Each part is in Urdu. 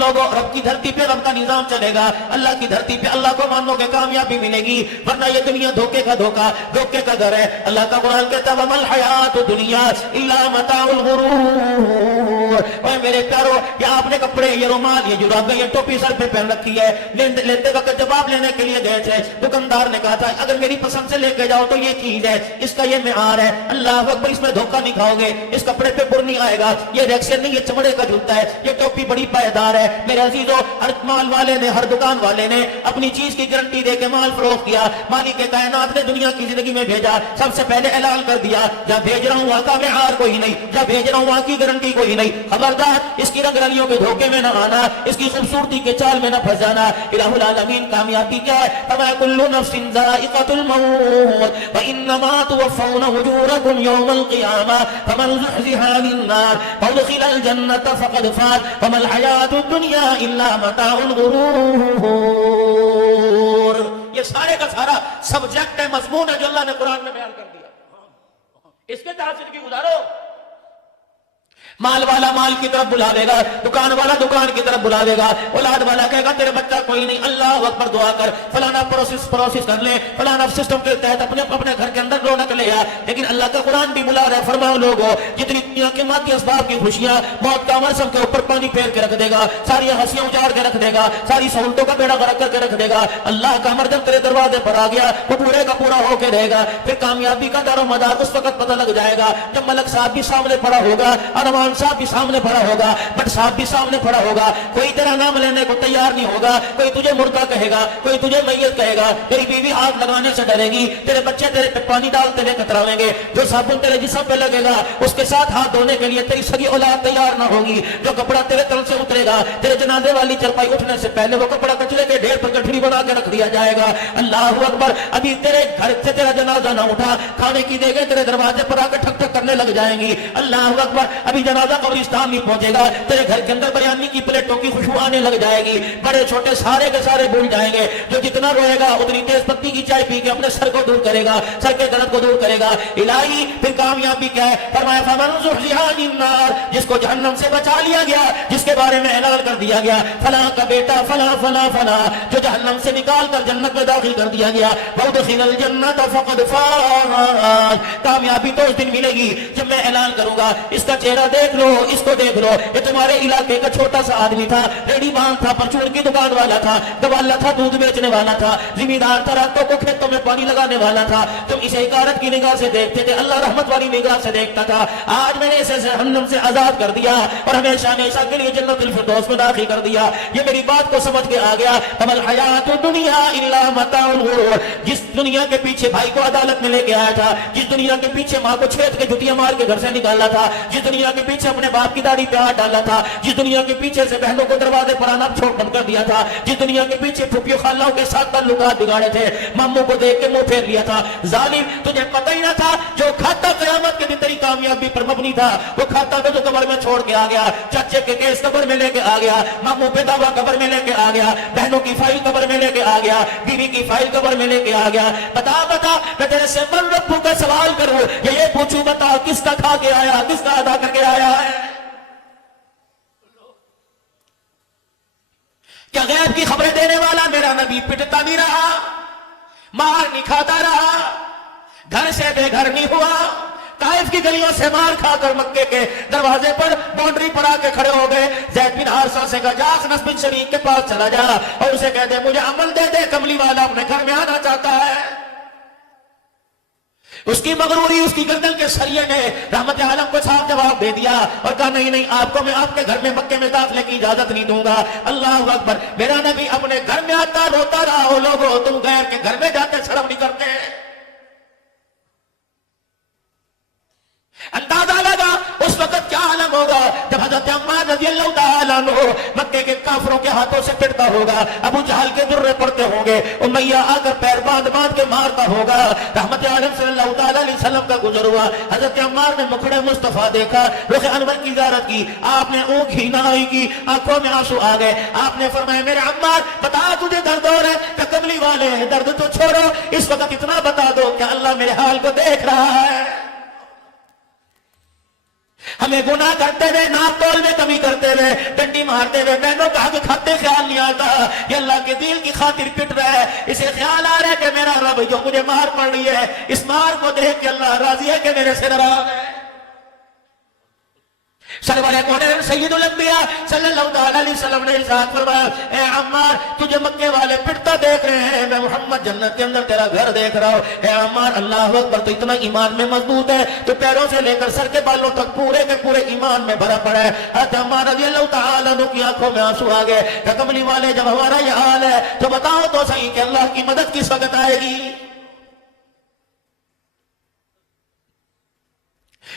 لوگوں رب کی دھرتی پہ رب کا نظام چلے گا, اللہ کی دھرتی پہ اللہ کو مانو کہ کامیابی ملے گی, ورنہ یہ دنیا دھوکے کا دھوکا, دھوکے کا گھر ہے. اللہ کا قرآن کہتا ہے وَمَا الْحَيَاةُ الدُّنْيَا إِلَّا مَتَاعُ الْغُرُورِ. اے میرے پیارو, یہ آپ نے کپڑے, یہ رومال, یہ جرابیں, یہ ٹوپی سر پہ پہن رکھی ہے, لیتے وقت جواب لینے کے لیے گئے تھے, دکاندار نے کہا تھا اگر میری پسند سے لے کے جاؤ تو یہ چیز ہے, اس کا یہ معیار ہے, اللہ اکبر, اس میں دھوکہ نہیں کھاؤ گے, اس کپڑے پہ بر نہیں آئے گا, یہ ریکسن نہیں, یہ چمڑے کا جوتا ہے, یہ ٹوپی بڑی پائیدار ہے. میرے عزیزو, ہر مال والے نے, ہر دکان والے نے اپنی چیز کی گارنٹی دے کے مال فروخت کیا. مالک کائنات نے دنیا کی زندگی میں بھیجا, سب سے پہلے اعلان کر دیا جب بھیج رہا ہوں وہاں کا معیار کوئی نہیں, جب بھیج رہا ہوں وہاں کی گارنٹی کوئی نہیں. خبردار, اس کی رنگ رلیوں کے دھوکے میں نہ آنا, اس کی خوبصورتی کے چال میں نہ پھنس جانا. الہ العالمین کامیابی کیا ہے؟ فرمایا کل نفس ذائقۃ الموت وانما توفون اجورکم یوم القیامہ فمن زحزح عن النار وادخل الجنۃ فقد فاز وما الحیاۃ الدنیا الا متاع الغرور. یہ سارے کا سارا سبجیکٹ ہے, مضمون ہے جو اللہ نے قرآن میں بیان کر دیا. اس کے تحت زندگی گزارو. مال والا مال کی طرف بلاوے گا, دکان والا دکان کی طرف بلاوے گا, اولاد والا کہے گا تیرے بچہ کوئی نہیں, اللہ اکبر, دعا کر, فلانا پروسیس کر لے, فلانا سسٹم کے تحت اپنے گھر کے اندر رونق لے آ. لیکن اللہ کا قرآن بھی بلا رہا ہے, فرماؤ لوگوں جتنی دنیا کے مادی اسباب کی خوشیاں, موت کا عمر سب کے اوپر پانی پھیر کے رکھ دے گا, ساری ہنسیاں اجاڑ کے رکھ دے گا, ساری سہولتوں کا بیڑا غرق کر کے رکھ دے گا. اللہ کا امر جب تیرے دروازے پر آ گیا وہ پورے کا پورا ہو کے رہے گا. پھر کامیابی کا دار و مدار اس وقت پتہ لگ جائے گا جب ملک صاحب بھی سامنے پڑا ہوگا, ارمان صاحب بھی سامنے پڑا ہوگا, بٹ صاحب بھی سامنے پڑا ہوگا. کوئی تیرا نام لینے کو تیار نہیں ہوگا, کوئی تجھے مردہ کہے گا, کوئی تجھے میت کہے گا, تیری بیوی آگ لگانے سے ڈرے گی, تیرے بچے تیرے پہ پانی ڈالتے ہوئے کتراویں گے, جو صابن تیرے جسم پہ لگے گا اس کے ساتھ ہاتھ دھونے کے لیے تیری سگی اولاد تیار نہ ہوگی, جو کپڑا تیرے تن سے اترے گا تیرے جنازے والی چرپائی اٹھنے سے پہلے وہ کپڑا کچرے کے ڈھیر پر گٹھڑی بنا کے رکھ دیا جائے گا. اللہ اکبر, ابھی تیرے گھر سے تیرا جنازہ نہ اٹھا, کھانے کی دیگیں تیرے دروازے پر آ کے ٹھک ٹھک کرنے لگ جائیں گی. اللہ اکبر, ابھی جنازہ قبرستان نہیں پہنچے گا, تیرے گھر کے اندر بریانی کی پلیٹوں کی خوشبو آنے لگ جائے گی. بڑے چھوٹے سارے کے سارے بھول جائیں گے, جو جتنا روئے گا اتنی تیز پتی کی چائے پی کے اپنے سر کو دور کرے گا, سر کے درد کو دور کرے گا. الہی پھر کامیابی کیا ہے؟ فرمایا فمن زحزح عن النار, جس کو جہنم سے بچا لیا گیا, جس کے بارے میں اعلان کر دیا گیا فلاں کا بیٹا فلاں فلاں فلاں, جو جہنم سے نکال کر جنت میں داخل کر دیا گیا, وادخل الجنۃ فقد فاز. کامیابی تو اس دن ملے گی جب میں اعلان کروں گا اس کا چہرہ دیکھ لو, اس کو دیکھ لو, یہ تمہارے علاقے کا چھوٹا سا آدمی تھا, ریڈی بان تھا, پرچون کی دکان والا تھا, دوالا تھا, دودھ بیچنے والا تھا, زمیندار تھا, راتوں کو کھیتوں میں پانی لگانے والا تھا. تم اسے حقارت کی نگاہ سے دیکھتے تھے, اللہ رحمت والی نگاہ سے دیکھتا تھا. آج میں نے اسے جہنم سے آزاد کر دیا اور ہمیشہ ہمیشہ کے لیے جنت الفردوس میں داخل کر دیا. یہ میری بات کو سمجھ کے آ گیا. فما الحیات الدنیا الا متاع الغرور. جس دنیا کے پیچھے بھائی کو عدالت میں لے کے آیا تھا, جس دنیا کے پیچھے ماں کو چھید کے جوتیاں مار کے گھر سے نکالا تھا, جس دنیا کے پیچھے اپنے باپ کی داڑھی پہ ہاتھ ڈالا تھا, جس دنیا کے پیچھے سے بہنوں کو دروازے پر آنا چھوڑ بند کر دیا تھا, جس دنیا کے پیچھے پھوپھیوں خالوں کے ساتھ تعلقات بگاڑے تھے, ماموں کو دیکھ کے منہ پھیر لیا تھا. ظالم, تجھے پتہ ہی نہ تھا جو کھاتا قیامت کے دن تیری کامیابی پر مبنی تھا, وہ کھاتا تو جو قبر میں چھوڑ کے آ گیا, چچے کے کیس قبر میں لے کے آ گیا, ماموں پہ دعویٰ قبر میں لے کے آ گیا, بہنوں کی فائل قبر میں لے کے آ گیا, بیوی کی فائل قبر میں لے کے آ گیا. بتا میں تیرے سے من ربو کا سوال کروں, یہ پوچھوں بتا کس کا کھا کے آیا, کس کا ادا کر کے آیا ہے؟ کیا غیب کی خبریں دینے والا میرا نبی پٹتا نہیں رہا, مار نہیں کھاتا رہا, گھر سے بے گھر نہیں ہوا, طائف کی گلیوں سے مار کھا کر مکے کے دروازے پر باؤنڈری پر آ کے کھڑے ہو گئے. زید بن حارثہ سے کہا جا انس بن شریک کے پاس چلا جا اور اسے کہہ دے مجھے عمل دے دے, کملی والا اپنے گھر میں آنا چاہتا ہے. اس کی مغروری, اس کی گردن کے سریے نے رحمت عالم کو صاف جواب دے دیا اور کہا نہیں, آپ کو میں آپ کے گھر میں مکے میں داخلے کی اجازت نہیں دوں گا. اللہ اکبر, میرا نبی اپنے گھر میں آتا روتا رہا. ہو لوگوں, تم غیر کے گھر میں جاتے شرم نہیں کرتے؟ اندازہ لگا اس وقت کیا عالم ہوگا جب حضرت عمار رضی اللہ تعالیٰ عنہ مکے کے کافروں کے ہاتھوں سے پٹتا ہوگا, ابو جہل کے درے پڑتے ہوں گے, امیہ آ کر پیر باندھ باندھ کے مارتا ہوگا. رحمت عالم صلی اللہ تعالیٰ علیہ وسلم کا گزر ہوا, حضرت عمار نے مکھڑے مصطفیٰ دیکھا, رخ انور کی زیارت کی, آپ نے اونکھ ہی نہائی کی, آنکھوں میں آنسو آ گئے. آپ نے فرمایا میرے عمار بتا تجھے درد ہو رہا ہے؟ کہ کملی والے درد تو چھوڑو, اس وقت اتنا بتا دو کہ اللہ میرے حال کو دیکھ رہا ہے. ہمیں گناہ کرتے ہوئے ناپ تول میں کمی کرتے ہوئے ڈنڈی مارتے ہوئے بہنوں کا حق کھاتے خیال نہیں آتا، یہ اللہ کے دل کی خاطر پٹ رہا ہے، اسے خیال آ رہا ہے کہ میرا رب جو مجھے مار پڑ رہی ہے اس مار کو دیکھ کے اللہ راضی ہے کہ میرے سے ناراض ہے۔ سرور کونین سید الانبیاء صلی اللہ علیہ وسلم نے ارشاد فرمایا، اے عمار تجھے مکے والے پٹتا دیکھ رہے ہیں، میں محمد جنت کے اندر تیرا گھر دیکھ رہا ہوں۔ اے عمار اللہ اکبر، تو اتنا ایمان میں مضبوط ہے تو پیروں سے لے کر سر کے بالوں تک پورے کے پورے ایمان میں بھرا پڑا ہے۔ حضرت عمار رضی اللہ تعالیٰ عنہ کی آنکھوں میں آنسو آ گئے کہ کملی والے جب ہمارا یہ حال ہے تو بتاؤ تو صحیح کہ اللہ کی مدد کس وقت آئے گی۔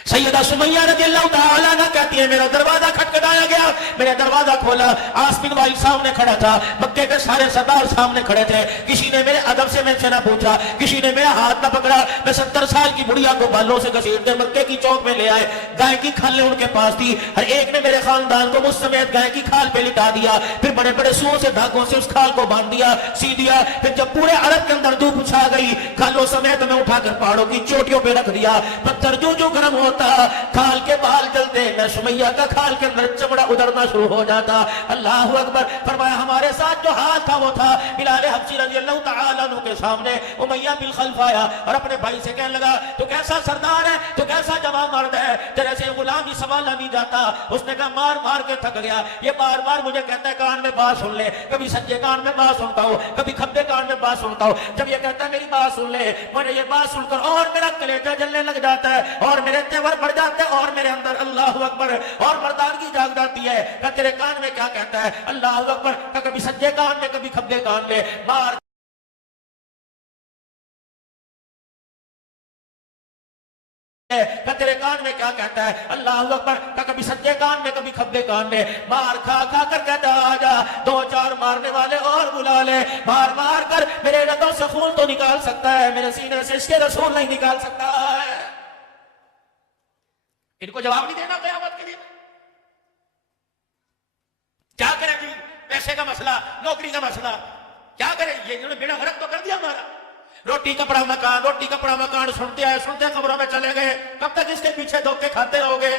سیدہ سمیہ رضی اللہ تعالیٰ عنہ کہتی ہے میرا دروازہ کھٹکھٹایا گیا، میں نے دروازہ کھولا، عاصم بھائی سامنے کھڑا تھا، مکے کے سارے سردار سامنے کھڑے تھے، کسی نے میرے ادب سے میں سے نہ پوچھا، کسی نے میرا ہاتھ نہ پکڑا، میں 70 سال کی بڑھیا کو بالوں سے گھسیٹ کے مکے کی چوک میں لے آئے، گائے کی کھالیں ان کے پاس تھی، ہر ایک نے میرے خاندان کو مجھ سمیت گائے کی کھال پہ لٹا دیا، پھر بڑے بڑے سوؤں سے دھاگوں سے اس کھال کو باندھ دیا، سی دیا، پھر جب پورے عرب کے اندر دھوپ چھا گئی کھالوں سمیت میں اٹھا کر پہاڑوں کی چوٹیوں پہ رکھ دیا، پتھر جو جو گرم ہوتا کھال کے بال جلتے، میں سمیہ کا کھال کے اندر چمڑا ادھرنا شروع ہو جاتا۔ اللہ اکبر، فرمایا ہمارے ساتھ جو حال تھا وہ تھا۔ بلال حبشی رضی اللہ تعالیٰ عنہ کے سامنے امیہ بن خلف آیا اور اپنے بھائی سے کہنے لگا تو کیسا سردار ہے، تو کیسا جوان مرد ہے، تیرے سے غلام ہی سنبھالا نہیں جاتا۔ اس نے کہا مار مار کے تھک گیا، یہ بار بار مجھے کہتا ہے کان میں بات سن لے، کبھی سجے کان میں بات سنتا ہوں، کبھی کھبے کان میں بات سنتا ہوں، جب یہ کہتا ہے میری بات سن لے، مجھے یہ بات سن کر اور میرا کلیجہ جلنے لگ جاتا ہے اور میرے تیور بڑھ جاتے ہیں اور میرے اندر اللہ اکبر اور مردانگی جاگ جاتی ہے کہ تیرے کان میں کیا کہتا ہے، اللہ اکبر، کہ کبھی سجے کان میں کبھی کھبے کان میں مار کہ تیرے کان میں کیا کہتا ہے، اللہ اکبر، کہ کبھی سجے کان میں کبھی کھبے کان میں مار کھا کھا کر کہتا آجا 2-4 مارنے والے اور بلا لے، مار مار کر میرے رگوں سے خون تو نکال سکتا ہے، میرے سینے سے اس کے رسول نہیں نکال سکتا ہے۔ ان کو جواب نہیں دینا قیامت کے دن، کیا کریں جی، پیسے کا مسئلہ، نوکری کا مسئلہ، کیا کریں، یہ انہوں نے بیڑا غرق تو کر دیا ہمارا۔ روٹی کپڑا مکان، روٹی کپڑا مکان سنتے آئے، سنتے خبروں میں چلے گئے، کب تک اس کے پیچھے دھوکے کھاتے رہو گے؟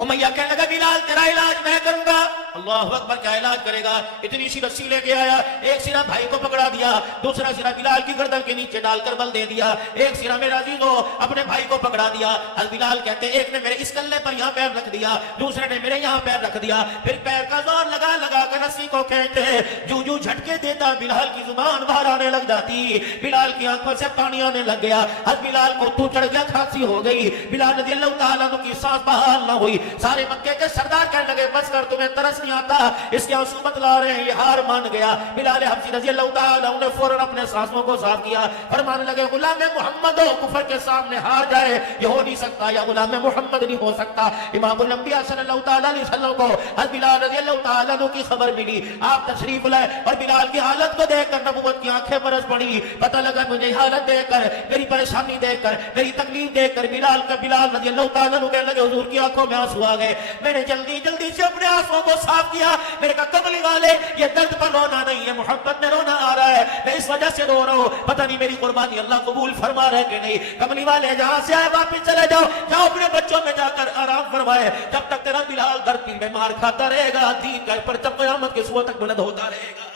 امیہ کہنے لگا بلال تیرا علاج میں کروں گا۔ اللہ اکبر، کیا علاج کرے گا؟ اتنی سی رسی لے کے آیا، ایک سرا بھائی کو پکڑا دیا، دوسرا سرا بلال کی گردن کے نیچے ڈال کر بل دے دیا، ایک سرا میرا عزیزو اپنے بھائی کو پکڑا دیا۔ حضرت بلال کہتے ایک نے میرے اس کلے پر یہاں پیر رکھ دیا، دوسرے نے میرے یہاں پیر رکھ دیا، پھر پیر کا زور لگا لگا کر رسی کو کھینچتے، جو جو جھٹکے دیتا بلال کی زبان باہر آنے لگ جاتی، بلال کی آنکھوں سے پانی آنے لگ گیا، حضرت بلال کو تو چڑھ گیا، کھانسی ہو گئی، بلال رضی اللہ تعالیٰ عنہ کی سانس بحال نہ ہوئی۔ سارے مکے کے سردار کہنے لگے بس کر، تمہیں ترس نہیں آتا، اس کے آنسو مت لا رہے ہیں، یہ ہار مان گیا۔ بلال حبشی رضی اللہ تعالیٰ عنہ نے فوراً اپنے سانسوں کو صاف کیا، فرمانے لگے غلام محمد ہو کفر کے سامنے ہار جائے، یہ ہو نہیں سکتا، یا غلام محمد نہیں ہو سکتا۔ امام الانبیاء صلی اللہ تعالیٰ علیہ وسلم کو حضرت بلال رضی اللہ تعالیٰ عنہ کی خبر ملی، آپ تشریف لائے اور بلال کی حالت کو دیکھ کر نبوت کی آنکھیں برس پڑی، پتہ لگا مجھے حالت دیکھ کر، میری پریشانی دیکھ کر، میری تکلیف دیکھ کر بلال رضی اللہ تعالیٰ عنہ کہنے لگے حضور کی آنکھوں میں آنسو آ گئے، میں نے جلدی جلدی سے اپنے آنسوں کو صاف کیا، میرے کہا کملی والے یہ درد پر رونا نہیں ہے، محبت میں رونا آ رہا ہے، میں اس وجہ سے رو رہا ہوں، پتہ نہیں میری قربانی اللہ قبول فرما رہا ہے کہ نہیں۔ کملی والے جہاں سے آئے واپس چلے جاؤ، جاؤ اپنے بچوں میں جا کر آرام فرمائے، جب تک تیرا بلال دھرتی میں مار کھاتا رہے گا، دین کا پرچم قیامت کے صبح تک بلند ہوتا رہے گا۔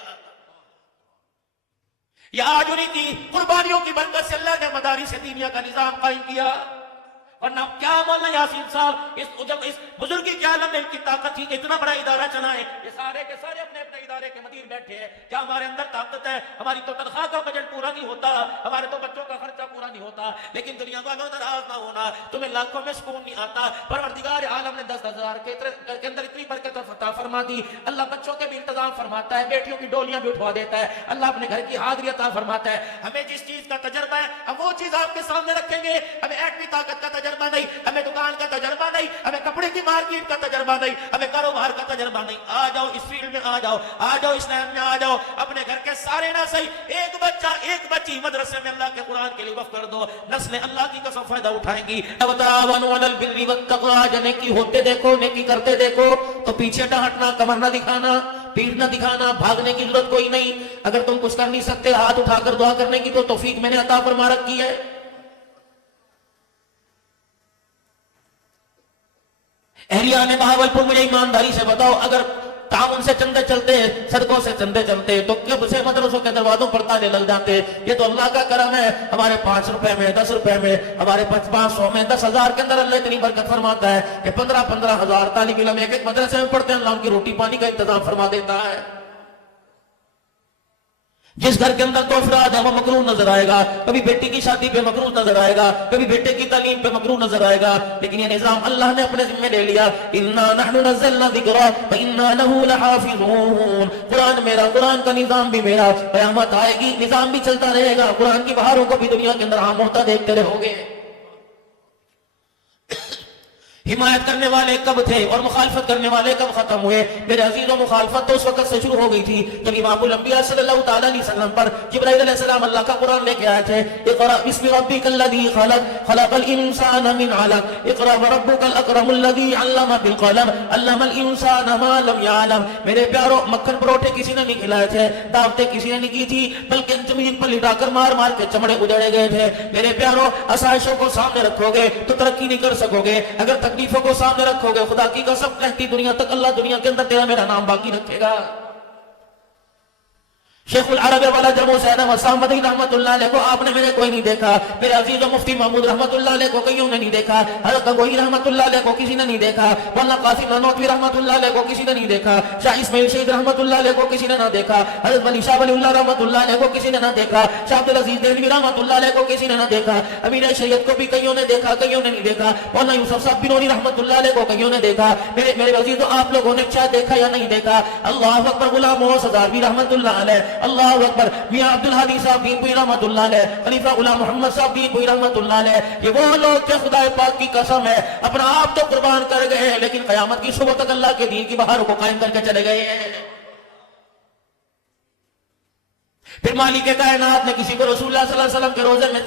یہ آج انہی کی قربانیوں کی برکت سے اللہ نے مدارس دینیہ کا نظام قائم کیا، ورنہ کیا مولانا یاسین صاحب اس بزرگی کے عالم میں ان کی طاقت تھی کہ اتنا بڑا ادارہ چلائیں، یہ سارے کے سارے اپنے اپنے ادارے کے مدیر بیٹھے ہیں، کیا ہمارے اندر طاقت ہے؟ ہماری تو تنخواہ کا بجٹ پورا نہیں ہوتا، ہمارے تو بچوں کا خرچہ پورا نہیں ہوتا، لیکن دنیا والوں ناراض نہ ہونا، تمہیں لاکھوں میں سکون نہیں آتا، پروردگار عالم نے 10,000 کے اندر اتنی برکت عطا فرما دی، اللہ بچوں کے بھی انتظام فرماتا ہے، بیٹیوں کی ڈولیاں بھی اٹھوا دیتا ہے، اللہ اپنے گھر کی حاضری عطا فرماتا ہے۔ ہمیں جس چیز کا تجربہ ہے ہم وہ چیز آپ کے سامنے رکھیں گے، ہمیں ایٹمی طاقت کا تجربہ نہیں، ہمیں دکان کا تجربہ نہیں، ہمیں کپڑے کی مارکیٹ کا تجربہ نہیں، ہمیں کاروبار کا تجربہ نہیں، آ جاؤ اس فیلڈ میں، آ جاؤ اس لائن میں، آ جاؤ، اپنے گھر کے سارے نہ صحیح ایک بچہ ایک بچی مدرسے میں اللہ کے قرآن کے لیے وقف کر دو، نسلیں اللہ کی قسم فائدہ اٹھائیں گی۔ وَتَعَاوَنُوا عَلَى الْبِرِّ وَالتَّقْوَىٰ، نیکی ہوتے دیکھو، نیکی کرتے دیکھو تو پیچھے نہ ہٹنا، کمر نہ دکھانا، پیٹھ نہ دکھانا، بھاگنے کی ضرورت کوئی نہیں، اگر تم کچھ کر نہیں سکتے ہاتھ اٹھا کر دعا کرنے کی تو توفیق میں نے عطا فرما رکھی ہے۔ اہلیان بہاولپور مجھے ایمانداری سے بتاؤ، اگر تعاون سے چندے چلتے، صدقوں سے چندے چلتے تو کب سے مدرسوں کے دروازوں پر تالے لگ جاتے؟ یہ تو اللہ کا کرم ہے، ہمارے 5 روپے میں، 10 روپے میں، ہمارے 500 میں، 10,000 کے اندر اللہ اتنی برکت فرماتا ہے کہ 15,000 طالب علم ایک ایک مدرسے میں پڑھتے ہیں، اللہ ان کی روٹی پانی کا انتظام فرما دیتا ہے۔ جس گھر کے اندر 2 افراد ہیں وہ مکروہ نظر آئے گا، کبھی بیٹی کی شادی پہ مکروہ نظر آئے گا، کبھی بیٹے کی تعلیم پہ مکروہ نظر آئے گا، لیکن یہ نظام اللہ نے اپنے ذمہ لے لیا۔ اِنَّا نَحْنُ نَزَّلْنَا الذِّكْرَ وَإِنَّا لَهُ لَحَافِظُونَ، قرآن میرا، قرآن کا نظام بھی میرا، قیامت آئے گی نظام بھی چلتا رہے گا، قرآن کی بہاروں کو بھی دنیا کے اندر عام ہوتا دیکھتے رہو گے۔ حمایت کرنے والے کب تھے اور مخالفت کرنے والے کب ختم ہوئے؟ میرے عزیزوں، مخالفت تو اس وقت سے شروع ہو گئی تھی جب امام الانبیاء صلی اللہ تعالیٰ علیہ وسلم پر جبرائیل علیہ السلام اللہ کا قرآن لے کے آئے تھے۔ اقرأ بسم ربک الذی خلق، خلق الانسان من علق، اقرأ وربک الاکرم الذی علم بالقلم، علم الانسان ما لم يعلم۔ میرے پیارو، مکھن پروٹھے کسی نے نہیں کھلائے تھے، دعوتیں کسی نے نہیں کی تھی، بلکہ زمین پر لٹا کر مار مار کے چمڑے اجڑے گئے تھے۔ میرے پیارو، آسائشوں کو سامنے رکھو گے تو ترقی نہیں کر سکو گے، اگر تکلیفوں کو سامنے رکھو گے خدا کی قسم کہتی دنیا تک اللہ دنیا کے اندر تیرا میرا نام باقی رکھے گا۔ شیخ العرب والا جب حسین وسام مدنی رحمت اللہ علیہ کو آپ نے میرے کوئی نہیں دیکھا، میرے عزیز و مفتی محمود رحمت اللہ علیہ کو کئیوں نے نہیں دیکھا، حضرت گنگوہی رحمت اللہ علیہ کو کسی نے نہیں دیکھا، مولانا قاسم نانوتوی رحمت اللہ علیہ کو کسی نے نہیں دیکھا، شاہ اسماعیل شہید رحمت اللہ علیہ کو کسی نے نہ دیکھا، حضرت ولی شاہ ولی اللہ رحمت اللہ علیہ کو کسی نے نہ دیکھا، شاہ عبدالعزیز دہلوی رحمت اللہ علیہ کو کسی نے نہ دیکھا، امیر شریعت کو بھی کئیوں نے دیکھا، کئیوں نے نہیں دیکھا، مولانا یوسف صاحب بنوری رحمت اللہ علیہ کو کئیوں نے دیکھا۔ میرے عزیزو، آپ لوگوں نے کیا دیکھا یا نہیں دیکھا؟ اللہ اکبر، غلام محمد صداروی رحمت اللہ علیہ، اللہ اکبر، میاں عبدالحادی صاحب دین پوری رحمت اللہ علیہ، خلیفہ غلام محمد صاحب دین پوری رحمت اللہ علیہ، یہ وہ لوگ کہ خدا پاک کی قسم ہے اپنا آپ تو قربان کر گئے لیکن قیامت کی صبح تک اللہ کے دین کی بہاروں کو قائم کر کے چلے گئے ہیں۔ پھر مالک کائنات نے کسی کو رسول اللہ صلی اللہ علیہ وسلم کے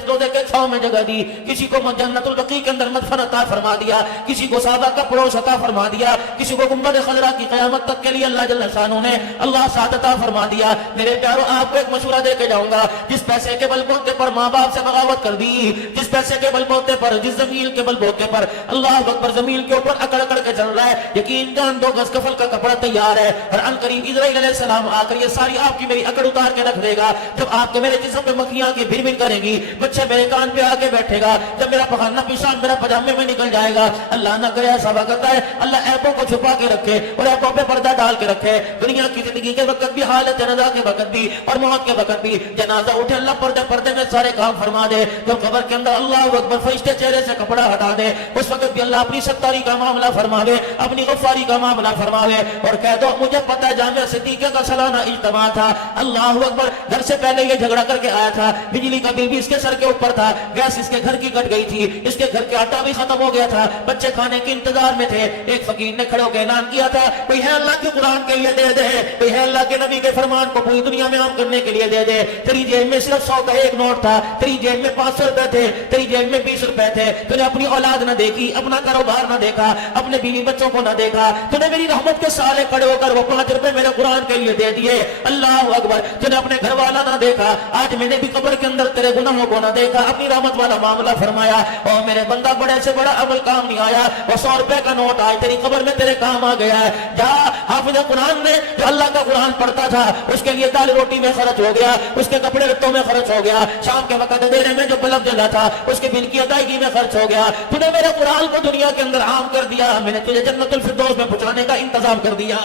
روزے کے چھاؤں میں جگہ دی، کسی کو جنت البقیع کے اندر مدفن عطا فرما دیا، کسی کو صحابہ کا پڑوس عطا فرما دیا، کسی کو گنبد خضرا کی قیامت تک کے لیے اللہ جل شانہ نے اللہ ساتھ عطا فرما دیا۔ میرے پیارو، آپ کو ایک مشورہ دے کے جاؤں گا، جس پیسے کے بل بوتے پر ماں باپ سے بغاوت کر دی، جس پیسے کے بل بوتے پر، جس زمین کے بل بوتے پر اللہ اکبر زمین کے اوپر اکڑ اکڑ کے چل رہا ہے، یقین جان 2 گز کفن کا کپڑا تیار ہے، اور ان قریب اسرائیل علیہ السلام آ کر یہ ساری آپ کی میری اکڑ اتار کے رکھ دے گا۔ جب آپ کے میرے جسم پہ مکھیاں کی بھن بھن کریں گی، بچے میرے کان پہ آ کے بیٹھے گا، جب میرا پخانہ پیشاب میرا پجامے میں نکل جائے گا، اللہ نہ کرے ایسا وقت ہے اللہ عیبوں کو چھپا کے رکھے اور عیبوں پہ پردہ ڈال کے رکھے، دنیا کی زندگی کے وقت بھی، حالت جنازہ کے وقت بھی اور موت کے وقت بھی، جنازہ اٹھے اللہ پردے میں سارے کام فرما دے، جب قبر کے اندر اللہ اکبر فرشتے چہرے سے کپڑا ہٹا دے، اس وقت بھی اللہ اپنی ستاری کا معاملہ فرماوے، اپنی غفاری کا معاملہ فرماوے اور کہہ دو مجھے پتہ ہے جامعہ صدیقہ کا سالانہ اجتماع تھا، اللہ اکبر، گھر سے پہلے یہ جھگڑا کر کے آیا تھا، بجلی کا بل بھی اس کے سر کے اوپر تھا، گیس اس کے گھر کی کٹ گئی تھی، اس کے گھر کے آٹا بھی ختم ہو گیا تھا، بچے کھانے کے انتظار میں تھے، ایک فقیر نے کھڑے ہو کے اعلان کیا تھا کوئی ہے اللہ کے قرآن کے لیے دے دے، کوئی ہے اللہ کے نبی کے فرمان کو پوری دنیا میں عام کرنے کے لیے دے دے، تیری جیب میں صرف 100 کا ایک نوٹ تھا، تیری جیب میں 500 روپے تھے، تیری جیب میں 20 روپے تھے، تو نے اپنی اولاد نہ دیکھی، اپنا کاروبار نہ دیکھا، اپنے بیوی بچوں کو نہ دیکھا، تو نے میری رحمت کے سالے کھڑے ہو کر وہ 5 روپے میرے قرآن کے لیے دے دیے، اللہ اکبر، تو نے اپنے گھر والا نہ دیکھا، آج میں نے بھی قبر کے اندر تیرے گناہوں کو نہ دیکھا، اپنی رحمت والا معاملہ فرمایا، اور میرے بندہ بڑے سے بڑا عمل کام نہیں آیا، وہ 100 روپے کا نوٹ آج تیری قبر میں تیرے کام آ گیا ہے، جا حافظ قرآن نے جو اللہ کا قرآن پڑھتا تھا اس کے لیے دال روٹی میں خرچ ہو گیا، اس کے کپڑے رتوں میں خرچ ہو گیا، شام کے وقت اندھیرے میں جو بلب جلا تھا اس کے بل کی ادائیگی میں خرچ ہو گیا، تو نے میرے قرآن کو دنیا کے اندر عام کر دیا، میں نے تجھے جنت الفردوس میں پہنچانے کا انتظام کر دیا۔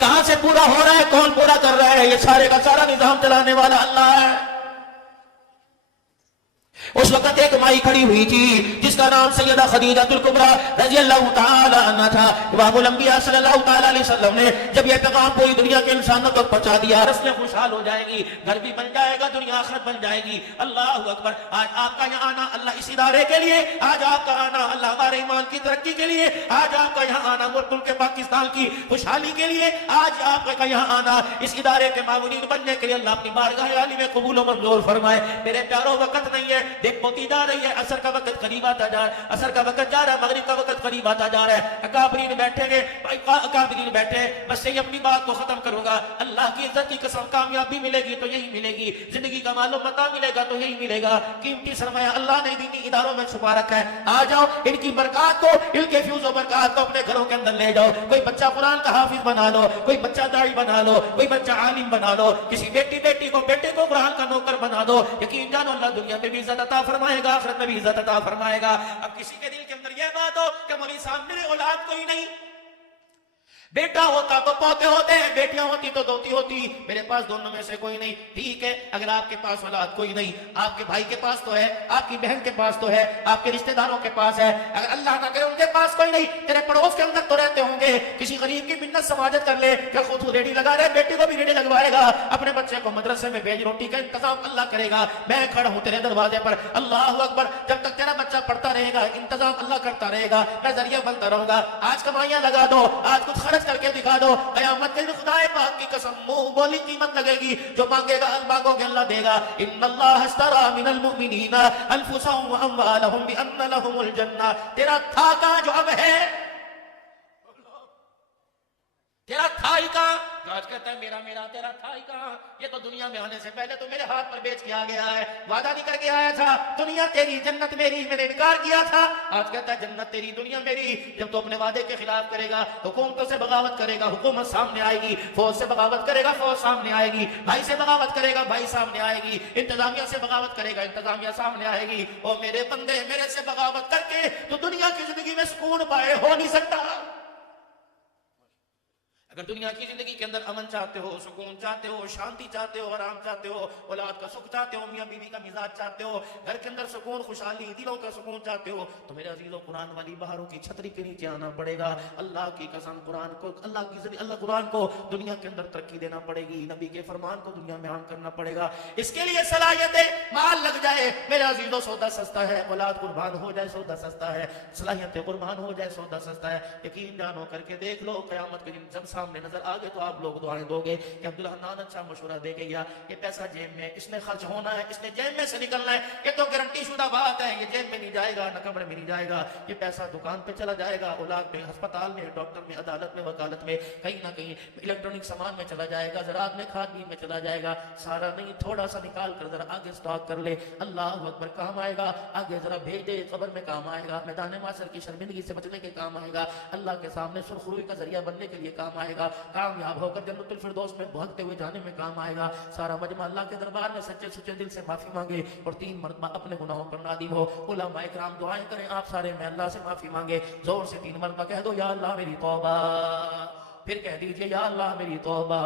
کہاں سے پورا ہو رہا ہے، کون پورا کر رہا ہے؟ یہ سارے کا سارا نظام چلانے والا اللہ ہے۔ اس وقت ایک مائی کھڑی ہوئی تھی جس کا نام سیدہ خدیجہ الکبریٰ رضی اللہ تعالی عنہا تھا، امام الانبیاء صلی اللہ تعالی علیہ وسلم نے جب یہ پیغام پوری دنیا کے انسانوں تک پہنچا دیا، رسلیں خوشحال ہو جائے گی، گھر بھی بن جائے گا، دنیا آخرت بن جائے گی، اللہ اکبر۔ آج آپ کا یہاں آنا اللہ اس ادارے کے لیے، آج آپ کا آنا اللہ ہمارے ایمان کی ترقی کے لیے آج آپ کا یہاں آنا، ملک پاکستان کی خوشحالی کے لیے آج آپ کا یہاں آنا، اس ادارے کے معاونین بننے کے لیے اللہ اپنی بارگاہ عالی میں قبول و منظور فرمائے۔ میرے پیاروں وقت نہیں ہے، دیکھ پوتی جا رہی ہے، عصر کا وقت قریب آتا جا رہا ہے، عصر کا وقت جا رہا ہے، مغرب کا وقت قریب آتا جا رہا ہے۔ اکابرین بیٹھیں گے، اکابرین بیٹھے، بس یہ اپنی بات کو ختم کروں گا۔ اللہ کی عزت کی قسم، کامیابی ملے گی تو یہی ملے گی، زندگی کا مال و متاع ملے گا تو یہی ملے گا۔ قیمتی سرمایہ اللہ نے دینی اداروں میں چھپا رکھا ہے، آ جاؤ ان کی برکات کو، ان کے فیوز و برکات کو اپنے گھروں کے اندر لے جاؤ۔ کوئی بچہ قرآن کا حافظ بنا لو، کوئی بچہ داعی بنا لو، کوئی بچہ عالم بنا لو، کسی بیٹے کو قرآن کا نوکر بنا دو۔ یقین جانو اللہ دنیا میں بھی عزت عطا فرمائے گا، آخرت میں بھی عزت عطا فرمائے گا۔ اب کسی کے دل کے اندر یہ بات ہو کہ مولوی صاحب میرے اولاد کوئی نہیں، بیٹا ہوتا تو پوتے ہوتے، بیٹیاں ہوتی تو دوتی ہوتی، میرے پاس دونوں میں سے کوئی نہیں۔ ٹھیک ہے، اگر آپ کے پاس اولاد کوئی نہیں، آپ کے بھائی کے پاس تو ہے، آپ کی بہن کے پاس تو ہے، آپ کے رشتہ داروں کے پاس ہے، اگر اللہ نہ کرے ان کے پاس کوئی نہیں، تیرے پڑوس کے اندر تو رہتے ہوں گے، کسی غریب کی منت سماجت کر لے کہ خود ریڈی لگا رہے، بیٹی کو بھی ریڈی لگوائے گا، اپنے بچے کو مدرسے میں بھیج، روٹی کا انتظام اللہ کرے گا۔ میں کھڑا ہوں تیرے دروازے پر، اللہ اکبر، جب تک تیرا بچہ پڑھتا رہے گا انتظام اللہ کرتا رہے گا، میں ذریعہ بنتا رہوں گا۔ آج کمائیاں لگا دو، آج کچھ خرچ کر کے دکھا دو، قیامت کے دن خدا پاک کی قسم منہ بولی قیمت لگے گی، جو مانگے گا مانگو گے اللہ دے گا۔ ان اللہ اشترى من المؤمنین انفسهم واموالهم بان لهم الجنہ۔ تیرا تھا کہاں جو اب ہے، تیرا تھا ہی کہاں جو آج کہتا ہے میرا میرا، تیرا تھا ہی کہاں؟ یہ تو دنیا میں آنے سے پہلے تو میرے ہاتھ پر بیچ کے آ گیا ہے، وعدہ نہیں کر کے آیا تھا دنیا تیری جنت میری، میں نے انکار کیا تھا، آج کہتا ہے جنت تیری دنیا میری۔ جب تو اپنے وعدے کے خلاف کرے گا، حکومتوں سے بغاوت کرے گا، حکومت سامنے آئے گی، فوج سے بغاوت کرے گا، فوج سامنے آئے گی، بھائی سے بغاوت کرے گا، بھائی سامنے آئے گی، انتظامیہ سے بغاوت کرے گا، انتظامیہ سامنے آئے گی۔ او میرے بندے، میرے سے بغاوت کر کے تو دنیا کی زندگی میں سکون پائے ہو نہیں سکتا۔ اگر دنیا کی زندگی کے اندر امن چاہتے ہو، سکون چاہتے ہو، شانتی چاہتے ہو، آرام چاہتے ہو، اولاد کا سکھ چاہتے ہو، میاں بیوی کا مزاج چاہتے ہو، گھر کے اندر سکون، خوشحالی، دلوں کا سکون چاہتے ہو، تو میرے عزیزوں قرآن والی بہاروں کی چھتری کے نیچے آنا پڑے گا۔ اللہ کی قسم، قرآن کو اللہ قرآن کو دنیا کے اندر ترقی دینا پڑے گی، نبی کے فرمان کو دنیا میں عام کرنا پڑے گا۔ اس کے لیے صلاحیتیں مال لگ جائے میرے عزیزوں، سودا سستا ہے، اولاد قربان ہو جائے سودا سستا ہے، صلاحیتیں قربان ہو جائے سودا سستا ہے۔ یقین جانو کر کے دیکھ لو، قیامت کے دن جب سامنے نظر آگے تو آپ لوگ دعائیں دو گے کہ عبدالحنان اچھا مشورہ دے کے گیا، یہ پیسہ جیب میں اس نے خرچ ہونا ہے، اس نے جیب میں سے نکلنا ہے، یہ تو گارنٹی شدہ بات ہے، یہ جیب میں نہیں جائے گا، نہ کمرے میں نہیں جائے گا، یہ پیسہ دکان پہ چلا جائے گا، اولاد میں، ہسپتال میں، ڈاکٹر میں، عدالت میں، وکالت میں، کہیں نہ کہیں الیکٹرانک سامان میں چلا جائے گا، زراعت میں، کھاد بیج میں چلا جائے گا۔ سارا نہیں، تھوڑا سا نکال کر ذرا آگے سٹاک کر لے، اللہ اکبر، کام آئے گا، آگے ذرا بھیج دے، قبر میں کام آئے گا، میدان محشر کی شرمندگی سے بچنے کے کام آئے گا، اللہ کے سامنے سرخروئی کا ذریعہ بننے کے لیے کام آئے گا، کامیاب ہو کر جنت الفردوس میں بھاگتے ہوئے جانے میں کام آئے گا۔ سارا مجمع اللہ کے دربار میں سچے سچے دل سے معافی مانگے اور 3 مرتبہ اپنے گناہوں پر نادم ہو۔ علماء کرام دعائیں کریں، آپ سارے میں اللہ سے معافی مانگے، زور سے 3 مرتبہ کہہ دو یا اللہ میری توبہ، پھر کہہ دیجئے یا اللہ میری توبہ،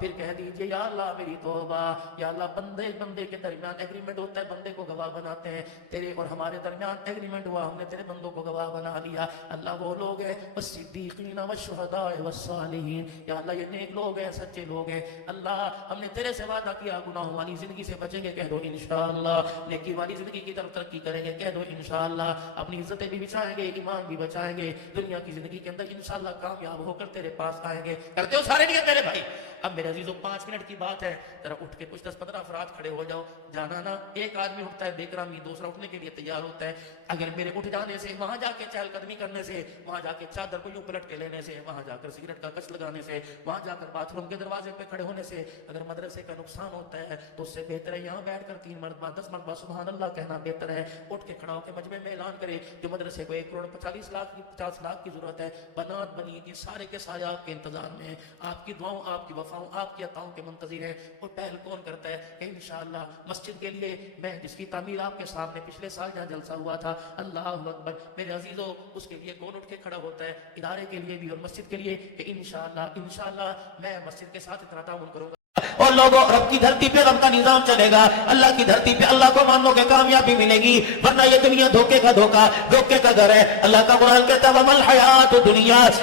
پھر کہہ دیجئے یا اللہ میری توبہ۔ یا اللہ بندے کے درمیان ایگریمنٹ ہوتا ہے، بندے کو گواہ بناتے ہیں، تیرے اور ہمارے درمیان ایگریمنٹ ہوا، ہم نے تیرے بندوں کو گواہ بنا لیا۔ اللہ وہ لوگ ہیں والصدیقین والشہداء والصالحین، یا اللہ یہ نیک لوگ ہیں، سچے لوگ ہیں۔ اللہ ہم نے تیرے سے وعدہ کیا گناہوں والی زندگی سے بچیں گے، کہہ دو انشاءاللہ، نیکی والی زندگی کی طرف ترقی کریں گے، کہہ دو انشاءاللہ، اپنی عزتیں بھی بچائیں گے، ایمان بھی بچائیں گے، دنیا کی زندگی کے اندر انشاءاللہ کامیاب ہو کر تیرے پاس آئیں گے۔ کرتے ہو سارے نہیں میرے بھائی؟ اب میرے عزیزوں 5 منٹ کی بات ہے، ذرا اٹھ کے کچھ 10-15 افراد کھڑے ہو جاؤ، جانا نا، ایک آدمی اٹھتا ہے بے کرمی، دوسرا اٹھنے کے لیے تیار ہوتا ہے۔ اگر میرے اٹھ جانے سے، وہاں جا کے چہل قدمی کرنے سے، وہاں جا کے چادر کو یوں پلٹ کے لینے سے، وہاں جا کر سگریٹ کا کچ لگانے سے، وہاں جا کر باتھ روم کے دروازے پہ کھڑے ہونے سے اگر مدرسے کا نقصان ہوتا ہے تو اس سے بہتر ہے یہاں بیٹھ کر 3 مرتبہ 10 مرتبہ سبحان اللہ کہنا بہتر ہے۔ اٹھ کے کھڑا ہو کے مجمع میں اعلان کرے جو مدرسے کو 1 کروڑ 40 لاکھ کی 50 لاکھ کی ضرورت ہے، بنات بنی، یہ سارے کے سارے آپ کے انتظام میں ہیں، آپ کی دعاؤں، آپ کی وفاؤں، آپ کی عطاؤں کے منتظر ہیں۔ اور پہل کون کرتا ہے کہ انشاءاللہ مسجد کے لیے میں جس کی تعمیر آپ کے سامنے پچھلے سال جہاں جلسہ ہوا تھا، اللہ اکبر، میرے عزیزوں اس کے لیے کون اٹھ کے کھڑا ہوتا ہے؟ ادارے کے لیے بھی اور مسجد کے لیے کہ انشاءاللہ میں مسجد کے ساتھ اتنا تعاون کروں گا۔ اور لوگوں رب کی دھرتی پہ غم کا نظام چلے گا، اللہ کی دھرتی پہ اللہ کو مانو کہ کامیابی ملے گی، ورنہ یہ دنیا دھوکے کا دھوکے کا گھر ہے۔ اللہ کا قرآن کہتا ہے وَمَا الْحَيَاةُ الدُّنْيَا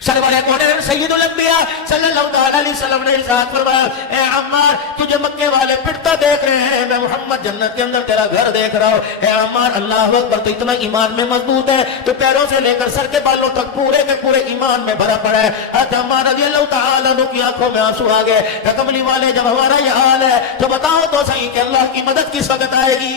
سرور کونین سید الانبیاء صلی اللہ علیہ وسلم نے ارشاد فرمایا اے عمار تجھے مکے والے پٹتا دیکھ رہے ہیں، میں محمد جنت کے اندر تیرا گھر دیکھ رہا ہوں۔ اے عمار اللہ اکبر، تو اتنا ایمان میں مضبوط ہے تو پیروں سے لے کر سر کے بالوں تک پورے کے پورے ایمان میں بھرا پڑا ہے۔ حضرت عمار رضی اللہ تعالیٰ عنہ کی آنکھوں میں آنسو آ گئے کہ کملی والے جب ہمارا یہ حال ہے تو بتاؤ تو صحیح کہ اللہ کی مدد کس وقت آئے گی۔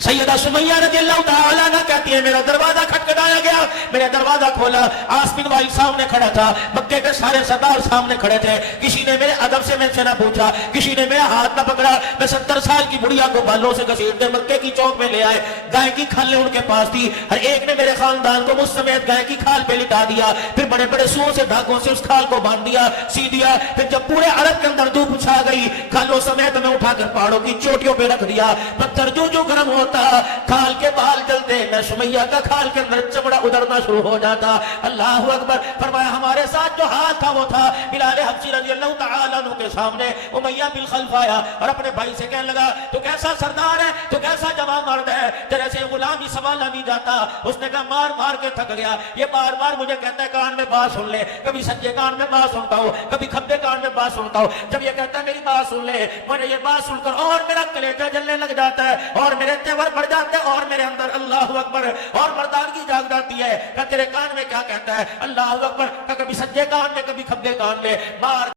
سیدہ سمیہ رضی اللہ تعالیٰ عنہ کہتی ہے میرا دروازہ کھٹکھٹایا گیا، میرے دروازہ کھولا، عاص بن وائل سامنے کھڑا تھا، مکے کے سارے سردار سامنے کھڑے تھے، کسی نے میرے ادب سے میں سے نہ پوچھا، کسی نے میرا ہاتھ نہ پکڑا، میں 70 سال کی بڑھیا کو بالوں سے گھسیٹتے مکے کی چوک میں لے آئے، گائے کی کھالیں ان کے پاس تھی، ہر ایک نے میرے خاندان کو مجھ سمیت گائے کی کھال پہ لٹا دیا، پھر بڑے بڑے سوؤں سے دھاگوں سے اس کھال کو باندھ دیا، سی دیا، پھر جب پورے عرب کے اندر دھوپ چھا گئی کھالوں سمیت میں اٹھا کر پہاڑوں کی چوٹیوں پہ رکھ دیا، پتھر جو جو گرم ہوتا کھال کے بال جلتے، میں سمیہ کا کھال کے اندر چمڑا ادھرنا شروع ہو جاتا۔ اللہ اکبر، فرمایا ہمارے ساتھ جو حال تھا وہ تھا۔ بلال حبشی رضی اللہ تعالیٰ عنہ کے سامنے امیہ بن خلف آیا اور اپنے بھائی سے کہنے لگا تو کیسا سردار ہے، تو کیسا جوان مرد ہے، تیرے سے غلام ہی سنبھالا نہیں جاتا۔ اس نے کہا مار مار کے تھک گیا، یہ بار بار مجھے کہتا ہے کان میں بات سن لے، کبھی سجے کان میں بات سنتا ہوں، کبھی کھبے کان میں بات سنتا ہوں، جب یہ کہتا ہے میری بات سن لے، مجھے یہ بات سن کر اور میرا کلیجہ جلنے لگ جاتا ہے اور میرے تیور بڑھ جاتے ہیں اور میرے اندر اللہ اکبر اور مردانگی جاگ جاتی ہے کہ تیرے کان میں کیا کہتا ہے، اللہ اکبر، کہ کبھی سجے کان میں کبھی کھبے کان میں مار